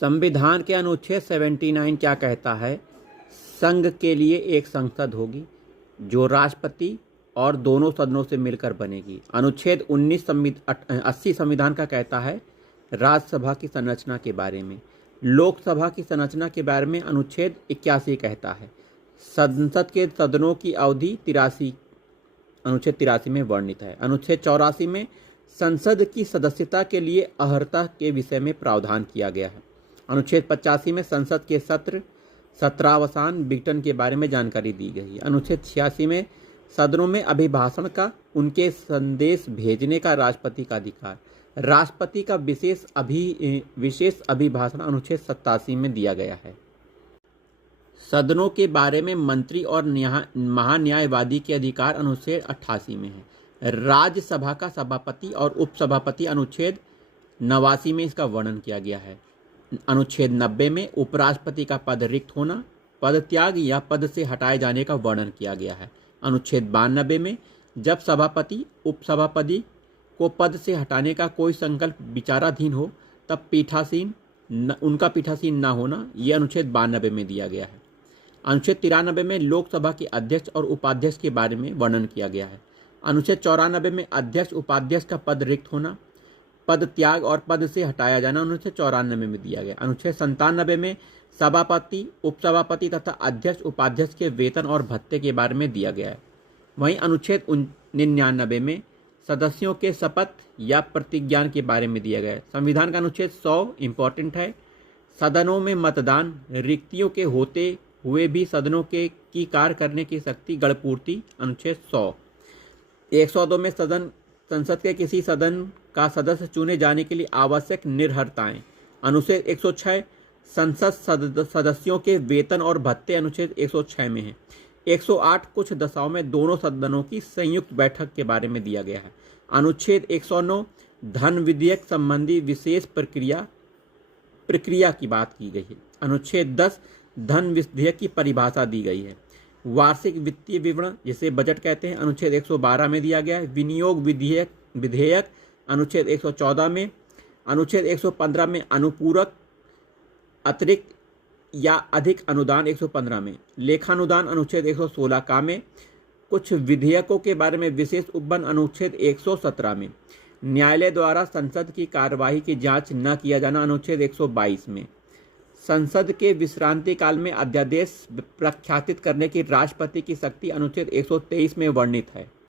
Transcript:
संविधान के अनुच्छेद 79 क्या कहता है? संघ के लिए एक संसद होगी जो राष्ट्रपति और दोनों सदनों से मिलकर बनेगी। अनुच्छेद 80 संविधान का कहता है राज्यसभा की संरचना के बारे में। लोकसभा की संरचना के बारे में अनुच्छेद 81 कहता है। संसद के सदनों की अवधि 83 अनुच्छेद 83 में वर्णित है। अनुच्छेद 84 में संसद की सदस्यता के लिए अर्हता के विषय में प्रावधान किया गया है। अनुच्छेद 85 में संसद के सत्रावसान विघटन के बारे में जानकारी दी गई है। अनुच्छेद 86 में सदनों में अभिभाषण का उनके संदेश भेजने का राष्ट्रपति का अधिकार। राष्ट्रपति का विशेष अभिभाषण अनुच्छेद 87 में दिया गया है। सदनों के बारे में मंत्री और महान्यायवादी के अधिकार अनुच्छेद 88 में है। राज्यसभा का सभापति और उपसभापति अनुच्छेद 89 में इसका वर्णन किया गया है। अनुच्छेद 90 में उपराष्ट्रपति का पद रिक्त होना, पद त्याग या पद से हटाए जाने का वर्णन किया गया है। अनुच्छेद 92 में जब सभापति उपसभापति को पद से हटाने का कोई संकल्प विचाराधीन हो तब उनका पीठासीन न होना, यह अनुच्छेद 92 में दिया गया है। अनुच्छेद 93 में लोकसभा के अध्यक्ष और उपाध्यक्ष के बारे में वर्णन किया गया है। अनुच्छेद 94 में अध्यक्ष उपाध्यक्ष का पद रिक्त होना, पद त्याग और पद से हटाया जाना अनुच्छेद 94 में दिया गया। अनुच्छेद 97 में सभापति उपसभापति तथा अध्यक्ष उपाध्यक्ष के वेतन और भत्ते के बारे में दिया गया है। वहीं अनुच्छेद 99 में सदस्यों के शपथ या प्रतिज्ञा के बारे में दिया गया है। संविधान का अनुच्छेद 100 इम्पोर्टेंट है। सदनों में मतदान, रिक्तियों के होते हुए भी सदनों की कार्य करने की शक्ति गणपूर्ति अनुच्छेद 100। 102 में संसद के किसी सदन का सदस्य चुने जाने के लिए आवश्यक निर्भरताएं। अनुच्छेद 106 संसद सदस्यों के वेतन और भत्ते अनुच्छेद 106 में है। 108 कुछ दशाओं में दोनों सदनों की संयुक्त बैठक के बारे में दिया गया है। अनुच्छेद 109 धन विधेयक संबंधी विशेष प्रक्रिया की बात की गई है। अनुच्छेद 10 धन विधेयक की परिभाषा दी गई है। वार्षिक वित्तीय विवरण जिसे बजट कहते हैं अनुच्छेद 112 में दिया गया है। विनियोग विधेयक अनुच्छेद 114 में। अनुच्छेद 115 में अनुपूरक अतिरिक्त या अधिक अनुदान 115 में। लेखानुदान अनुच्छेद 116 का में। कुछ विधेयकों के बारे में विशेष उपबंध अनुच्छेद 117 में। न्यायालय द्वारा संसद की कार्यवाही की जांच न किया जाना अनुच्छेद 122 में। संसद के विश्रांति काल में अध्यादेश प्रख्यापित करने की राष्ट्रपति की शक्ति अनुच्छेद 123 में वर्णित है।